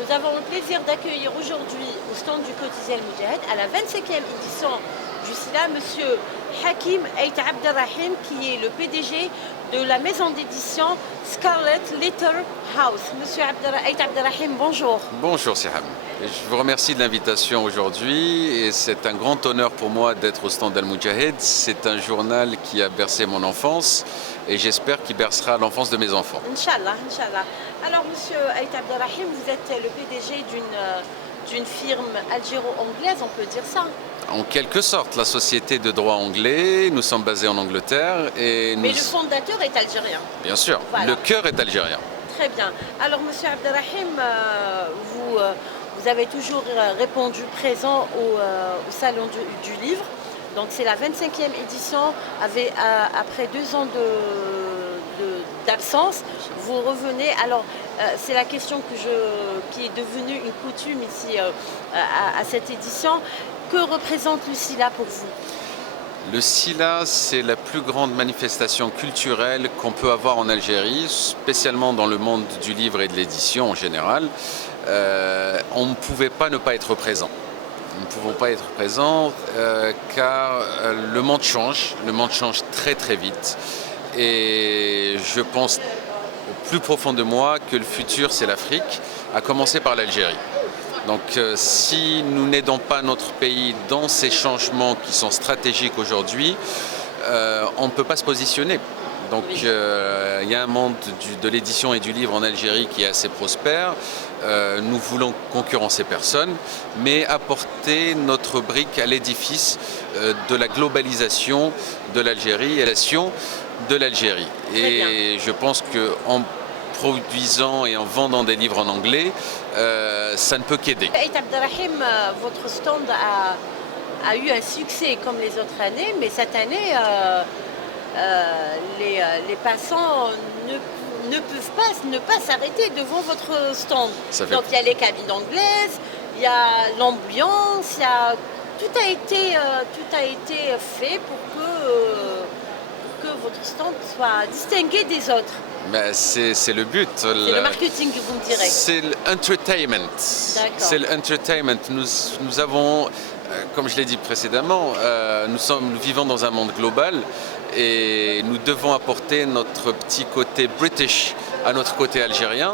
Nous avons le plaisir d'accueillir aujourd'hui au stand du quotidien El Moudjahid à la 25e édition du SILA, Monsieur Hakim Ait Abderrahim, qui est le PDG de la maison d'édition Scarlet Letter House. Monsieur Ait Abderrahim, bonjour. Bonjour Siham. Je vous remercie de l'invitation aujourd'hui et c'est un grand honneur pour moi d'être au stand El Moudjahid. C'est un journal qui a bercé mon enfance et j'espère qu'il bercera l'enfance de mes enfants. Inch'Allah, Inch'Allah. Alors Monsieur Ait Abderrahim, vous êtes le PDG d'une firme algéro-anglaise, on peut dire ça? En quelque sorte, la société de droit anglais, nous sommes basés en Angleterre et Mais le fondateur est algérien. Bien sûr, voilà. Le cœur est algérien. Très bien. Alors Monsieur Abderrahim, vous avez toujours répondu présent au Salon du Livre. Donc c'est la 25e édition, après 2 ans d'absence. Vous revenez. Alors c'est la question qui est devenue une coutume ici à cette édition. Que représente le SILA pour vous? Le SILA, c'est la plus grande manifestation culturelle qu'on peut avoir en Algérie, spécialement dans le monde du livre et de l'édition en général. On ne pouvait pas ne pas être présent. Nous ne pouvons pas être présents car le monde change très très vite. Et je pense au plus profond de moi que le futur c'est l'Afrique, à commencer par l'Algérie. Donc si nous n'aidons pas notre pays dans ces changements qui sont stratégiques aujourd'hui, on ne peut pas se positionner. Donc il y a un monde de l'édition et du livre en Algérie qui est assez prospère. Nous voulons concurrencer personne, mais apporter notre brique à l'édifice de la globalisation de l'Algérie et la nation de l'Algérie. Et je pense qu'en produisant et en vendant des livres en anglais, ça ne peut qu'aider. Ait Abderrahim, votre stand a eu un succès comme les autres années, mais cette année, les passants ne peuvent pas s'arrêter devant votre stand. Donc il y a les cabines anglaises, il y a l'ambiance, tout a été fait pour que votre stand soit distingué des autres. C'est le but. C'est le marketing, vous me direz. C'est l'entertainment. C'est l'entertainment. Nous avons, comme je l'ai dit précédemment, nous vivons dans un monde global et nous devons apporter notre petit côté british à notre côté algérien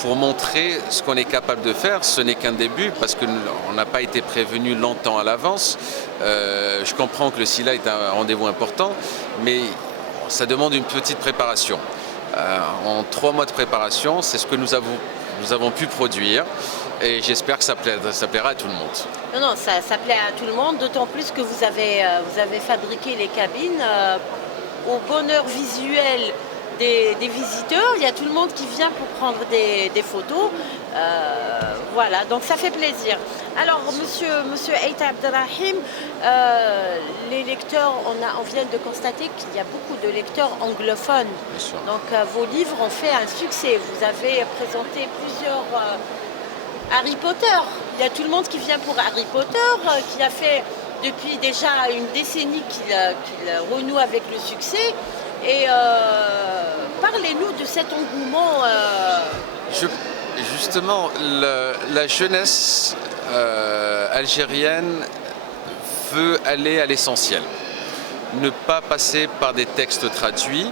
pour montrer ce qu'on est capable de faire. Ce n'est qu'un début parce qu'on n'a pas été prévenu longtemps à l'avance. Je comprends que le SILA est un rendez-vous important, mais ça demande une petite préparation. En 3 mois de préparation, c'est ce que nous avons pu produire et j'espère que ça plaira à tout le monde. Non, ça plaît à tout le monde, d'autant plus que vous avez fabriqué les cabines au bonheur visuel des visiteurs. Il y a tout le monde qui vient pour prendre des photos. Voilà, donc ça fait plaisir. Alors, monsieur Ait Abderrahim, les lecteurs, on vient de constater qu'il y a beaucoup de lecteurs anglophones. Donc, vos livres ont fait un succès. Vous avez présenté plusieurs Harry Potter. Il y a tout le monde qui vient pour Harry Potter, qui a fait depuis déjà une décennie qu'il renoue avec le succès. Et parlez-nous de cet engouement. Justement, la jeunesse algérienne veut aller à l'essentiel, ne pas passer par des textes traduits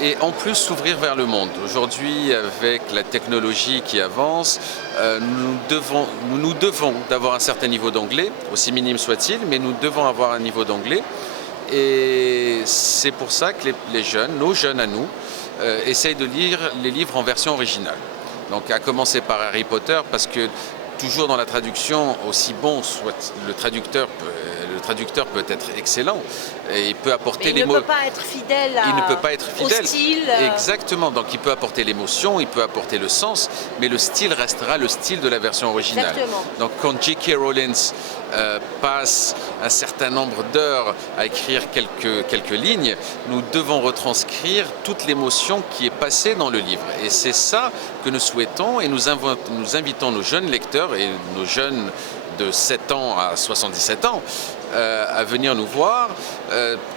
et en plus s'ouvrir vers le monde. Aujourd'hui, avec la technologie qui avance, nous devons d'avoir un certain niveau d'anglais, aussi minime soit-il, mais nous devons avoir un niveau d'anglais. Et c'est pour ça que les jeunes, nos jeunes à nous, essayent de lire les livres en version originale. Donc à commencer par Harry Potter, parce que toujours dans la traduction, aussi bon soit le traducteur peut être excellent et il peut apporter les mots. Il ne peut pas être fidèle au style. Exactement, donc il peut apporter l'émotion, il peut apporter le sens, mais le style restera le style de la version originale. Exactement. Donc quand J.K. Rowling passe un certain nombre d'heures à écrire quelques lignes, nous devons retranscrire toute l'émotion qui est passée dans le livre. Et c'est ça que nous souhaitons et nous invitons nos jeunes lecteurs et nos jeunes de 7 ans à 77 ans à venir nous voir.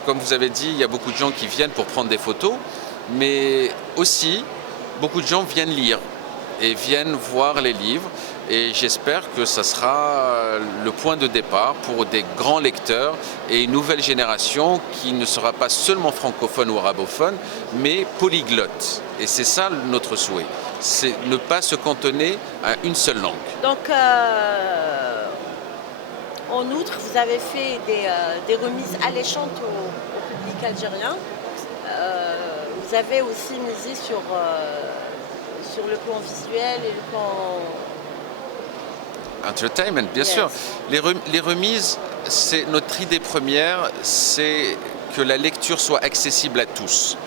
Comme vous avez dit, il y a beaucoup de gens qui viennent pour prendre des photos, mais aussi beaucoup de gens viennent lire. et viennent voir les livres. Et j'espère que ça sera le point de départ pour des grands lecteurs et une nouvelle génération qui ne sera pas seulement francophone ou arabophone, mais polyglotte. Et c'est ça notre souhait, c'est ne pas se cantonner à une seule langue. Donc, en outre, vous avez fait des remises alléchantes au public algérien. Vous avez aussi misé sur le plan visuel et le plan... Entertainment, bien sûr. Les remises, c'est notre idée première, c'est que la lecture soit accessible à tous.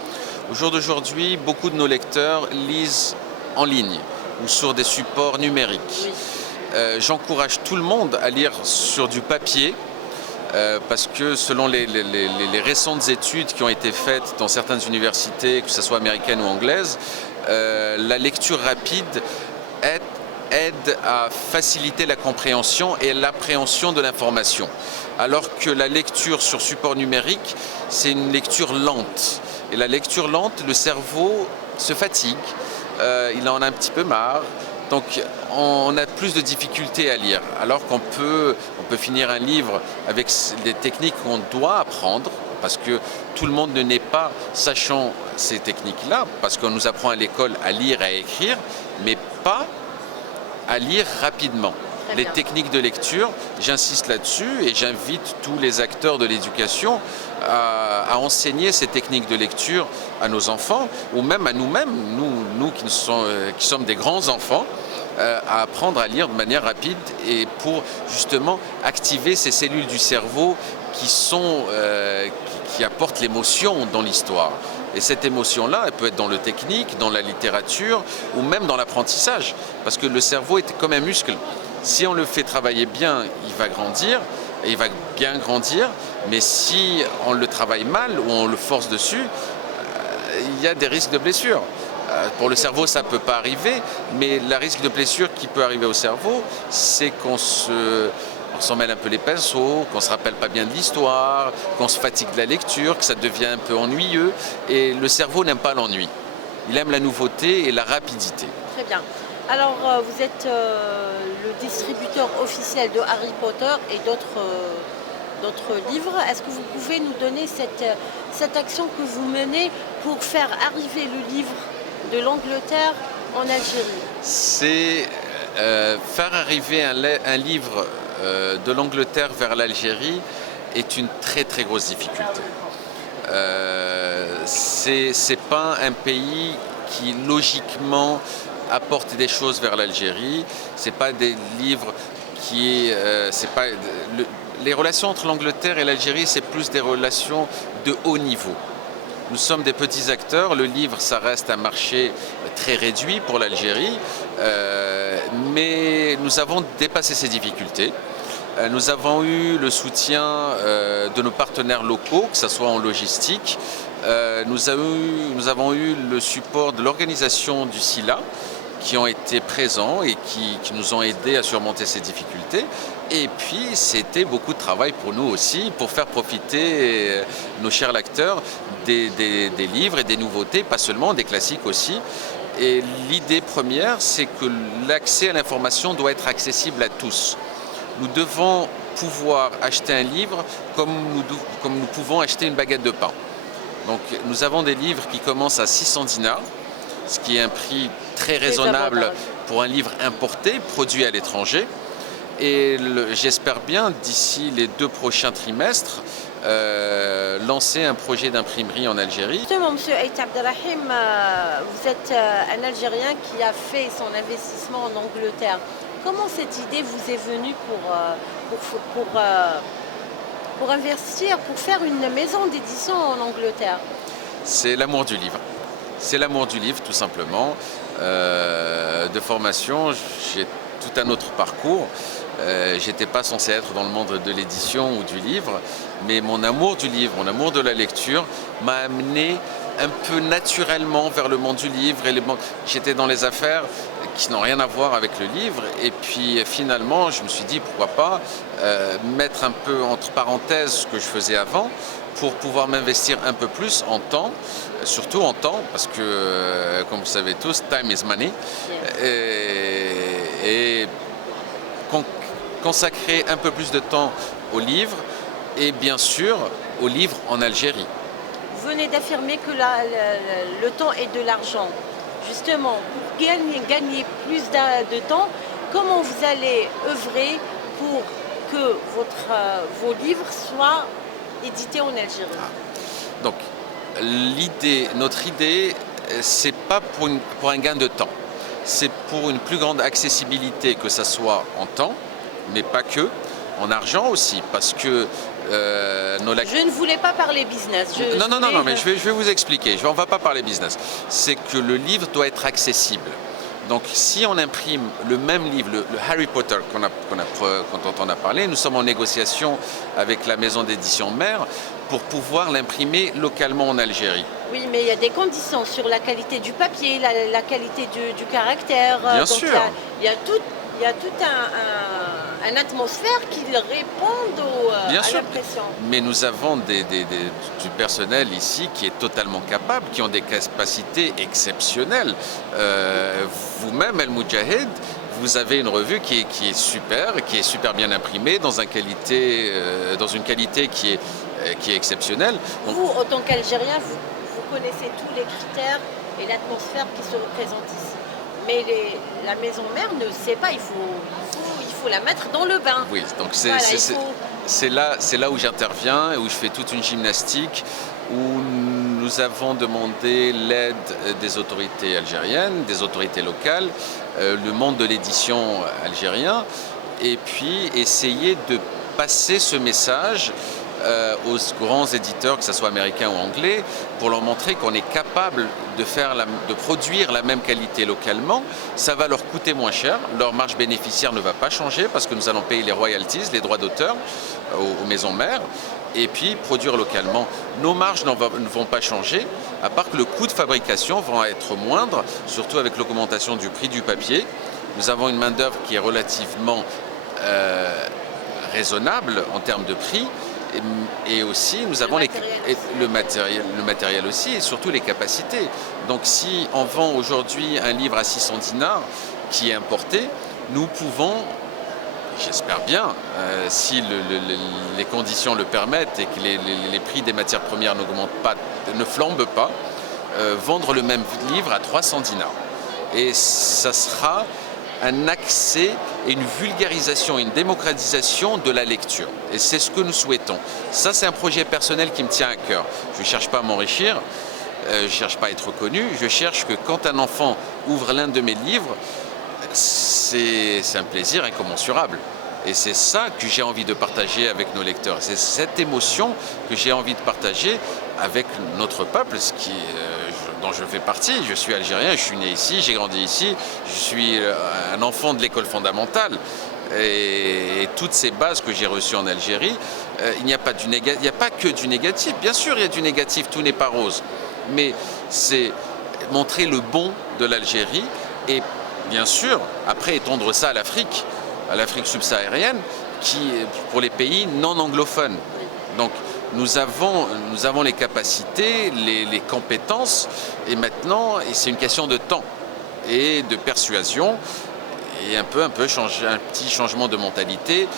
Au jour d'aujourd'hui, beaucoup de nos lecteurs lisent en ligne ou sur des supports numériques. Oui. J'encourage tout le monde à lire sur du papier parce que selon les récentes études qui ont été faites dans certaines universités, que ce soit américaines ou anglaises, la lecture rapide aide à faciliter la compréhension et l'appréhension de l'information. Alors que la lecture sur support numérique, c'est une lecture lente. Et la lecture lente, le cerveau se fatigue, il en a un petit peu marre. Donc on a plus de difficultés à lire, alors qu'on peut finir un livre avec des techniques qu'on doit apprendre, parce que tout le monde ne naît pas sachant ces techniques-là, parce qu'on nous apprend à l'école à lire et à écrire, mais pas à lire rapidement. Les techniques de lecture, j'insiste là-dessus et j'invite tous les acteurs de l'éducation à enseigner ces techniques de lecture à nos enfants ou même à nous-mêmes, nous qui sommes des grands enfants, à apprendre à lire de manière rapide et pour justement activer ces cellules du cerveau qui apportent l'émotion dans l'histoire. Et cette émotion-là, elle peut être dans le technique, dans la littérature ou même dans l'apprentissage. Parce que le cerveau est comme un muscle. Si on le fait travailler bien, il va grandir, et il va bien grandir. Mais si on le travaille mal ou on le force dessus, il y a des risques de blessure. Pour le cerveau, ça ne peut pas arriver, mais le risque de blessure qui peut arriver au cerveau, c'est qu'on s'en mêle un peu les pinceaux, qu'on ne se rappelle pas bien de l'histoire, qu'on se fatigue de la lecture, que ça devient un peu ennuyeux. Et le cerveau n'aime pas l'ennui. Il aime la nouveauté et la rapidité. Très bien. Alors, vous êtes le distributeur officiel de Harry Potter et d'autres livres. Est-ce que vous pouvez nous donner cette action que vous menez pour faire arriver le livre de l'Angleterre en Algérie? C'est faire arriver un livre de l'Angleterre vers l'Algérie est une très très grosse difficulté. C'est pas un pays qui logiquement apporte des choses vers l'Algérie. C'est pas des livres les relations entre l'Angleterre et l'Algérie, c'est plus des relations de haut niveau. Nous sommes des petits acteurs, le livre ça reste un marché très réduit pour l'Algérie, mais nous avons dépassé ces difficultés. Nous avons eu le soutien de nos partenaires locaux, que ce soit en logistique. Nous avons eu le support de l'organisation du SILA, qui ont été présents et qui nous ont aidés à surmonter ces difficultés. Et puis, c'était beaucoup de travail pour nous aussi, pour faire profiter nos chers lecteurs des livres et des nouveautés, pas seulement, des classiques aussi. Et l'idée première, c'est que l'accès à l'information doit être accessible à tous. Nous devons pouvoir acheter un livre comme nous pouvons acheter une baguette de pain. Donc, nous avons des livres qui commencent à 600 dinars, ce qui est un prix très raisonnable pour un livre importé, produit à l'étranger. Et j'espère bien, d'ici les 2 prochains trimestres, lancer un projet d'imprimerie en Algérie. Justement, M. Aït Abdelrahim, vous êtes un Algérien qui a fait son investissement en Angleterre. Comment cette idée vous est venue pour investir, pour faire une maison d'édition en Angleterre? C'est l'amour du livre. C'est l'amour du livre, tout simplement. De formation, j'ai tout un autre parcours. J'étais pas censé être dans le monde de l'édition ou du livre, mais mon amour du livre, mon amour de la lecture m'a amené un peu naturellement vers le monde du livre. J'étais dans les affaires qui n'ont rien à voir avec le livre. Et puis finalement, je me suis dit, pourquoi pas mettre un peu entre parenthèses ce que je faisais avant pour pouvoir m'investir un peu plus en temps, surtout en temps, parce que, comme vous savez tous, time is money. Et consacrer un peu plus de temps aux livres et bien sûr aux livres en Algérie. Vous venez d'affirmer que le temps est de l'argent. Justement, pour gagner plus de temps, comment vous allez œuvrer pour que vos livres soient édités en Algérie? Donc, notre idée, c'est pas pour un gain de temps. C'est pour une plus grande accessibilité, que ce soit en temps, mais pas que, en argent aussi, parce que Je ne voulais pas parler business. Non, mais je vais vous expliquer. On ne va pas parler business. C'est que le livre doit être accessible. Donc, si on imprime le même livre, le Harry Potter quand on a parlé, nous sommes en négociation avec la maison d'édition Mère pour pouvoir l'imprimer localement en Algérie. Oui, mais il y a des conditions sur la qualité du papier, la qualité du caractère. Bien sûr. Il y a toute une atmosphère qui répond à l'impression. Mais nous avons du personnel ici qui est totalement capable, qui ont des capacités exceptionnelles. Vous-même, El Moudjahid, vous avez une revue qui est super bien imprimée dans une qualité qui est exceptionnelle. Donc, vous, en tant qu'Algérien, vous connaissez tous les critères et l'atmosphère qui se représente ici. Mais la maison mère ne sait pas, il faut la mettre dans le bain. Oui, donc c'est là où j'interviens et où je fais toute une gymnastique, où nous avons demandé l'aide des autorités algériennes, des autorités locales, le monde de l'édition algérien, et puis essayer de passer ce message aux grands éditeurs, que ce soit américains ou anglais, pour leur montrer qu'on est capable de produire la même qualité localement. Ça va leur coûter moins cher, leur marge bénéficiaire ne va pas changer parce que nous allons payer les royalties, les droits d'auteur aux maisons mères, et puis produire localement. Nos marges ne vont pas changer, à part que le coût de fabrication va être moindre, surtout avec l'augmentation du prix du papier. Nous avons une main-d'œuvre qui est relativement raisonnable en termes de prix. Et aussi, nous avons le matériel aussi, et surtout les capacités. Donc si on vend aujourd'hui un livre à 600 dinars qui est importé, nous pouvons, j'espère bien, si les conditions le permettent et que les prix des matières premières ne flambent pas, vendre le même livre à 300 dinars. Et ça sera un accès et une vulgarisation, une démocratisation de la lecture. Et c'est ce que nous souhaitons. Ça, c'est un projet personnel qui me tient à cœur. Je ne cherche pas à m'enrichir, je ne cherche pas à être reconnu. Je cherche que quand un enfant ouvre l'un de mes livres, c'est un plaisir incommensurable. Et c'est ça que j'ai envie de partager avec nos lecteurs. C'est cette émotion que j'ai envie de partager avec notre peuple, dont je fais partie. Je suis algérien, je suis né ici, j'ai grandi ici, je suis un enfant de l'école fondamentale. Et toutes ces bases que j'ai reçues en Algérie, il n'y a pas que du négatif. Bien sûr, il y a du négatif, tout n'est pas rose. Mais c'est montrer le bon de l'Algérie et bien sûr, après étendre ça à l'Afrique subsaharienne, pour les pays non anglophones. Donc nous avons les capacités, les compétences, et maintenant, c'est une question de temps et de persuasion, et un petit changement de mentalité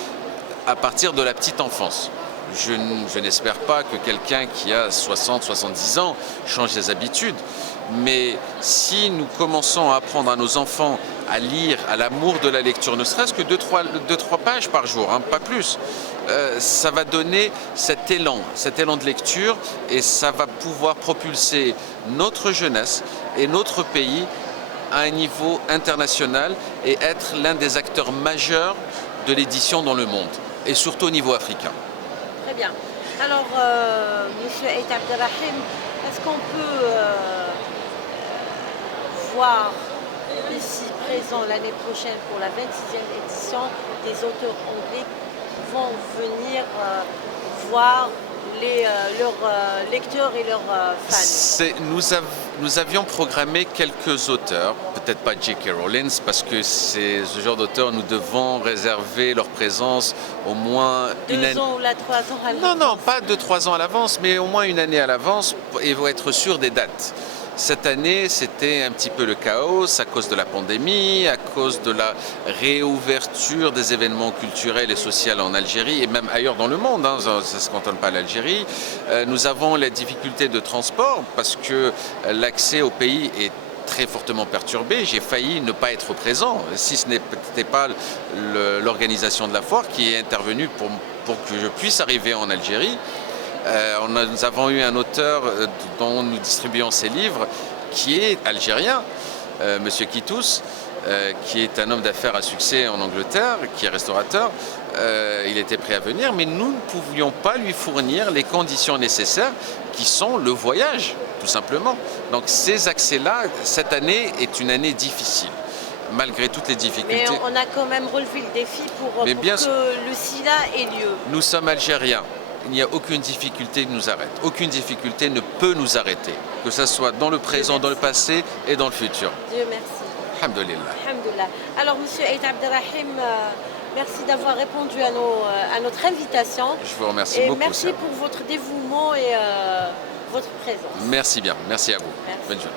à partir de la petite enfance. Je n'espère pas que quelqu'un qui a 60, 70 ans change ses habitudes, mais si nous commençons à apprendre à nos enfants à lire, à l'amour de la lecture, ne serait-ce que 2-3 pages par jour, hein, pas plus, ça va donner cet élan de lecture, et ça va pouvoir propulser notre jeunesse et notre pays à un niveau international et être l'un des acteurs majeurs de l'édition dans le monde, et surtout au niveau africain. Très bien. Alors, Monsieur Aït Abdelrahim, est-ce qu'on peut voir ici présent l'année prochaine pour la 26e édition des auteurs anglais qui vont venir voir leurs lecteurs et leurs fans? Nous avions programmé quelques auteurs, peut-être pas J.K. Rowling, parce que c'est ce genre d'auteurs, nous devons réserver leur présence au moins une année. 2 ans ou 3 ans à Non, l'avance? non, pas 2-3 ans à l'avance, mais au moins une année à l'avance et faut être sûr des dates. Cette année, c'était un petit peu le chaos à cause de la pandémie, à cause de la réouverture des événements culturels et sociaux en Algérie et même ailleurs dans le monde, hein, ça ne se cantonne pas à l'Algérie. Nous avons les difficultés de transport parce que l'accès au pays est très fortement perturbé. J'ai failli ne pas être présent, si ce n'était pas l'organisation de la foire qui est intervenue pour que je puisse arriver en Algérie. Nous avons eu un auteur dont nous distribuons ses livres qui est algérien, Monsieur Kitous, qui est un homme d'affaires à succès en Angleterre, qui est restaurateur. Il était prêt à venir, mais nous ne pouvions pas lui fournir les conditions nécessaires qui sont le voyage, tout simplement. Donc ces accès-là, cette année est une année difficile. Malgré toutes les difficultés. Mais on a quand même relevé le défi pour que le SILA ait lieu. Nous sommes algériens. Il n'y a aucune difficulté qui nous arrête. Aucune difficulté ne peut nous arrêter. Que ce soit dans le présent, dans le passé et dans le futur. Dieu merci. Alhamdulillah. Alhamdulillah. Alors, Monsieur Aït Abderrahim, merci d'avoir répondu à notre invitation. Je vous remercie beaucoup. Et merci pour votre dévouement et votre présence. Merci bien. Merci à vous. Merci. Bonne journée.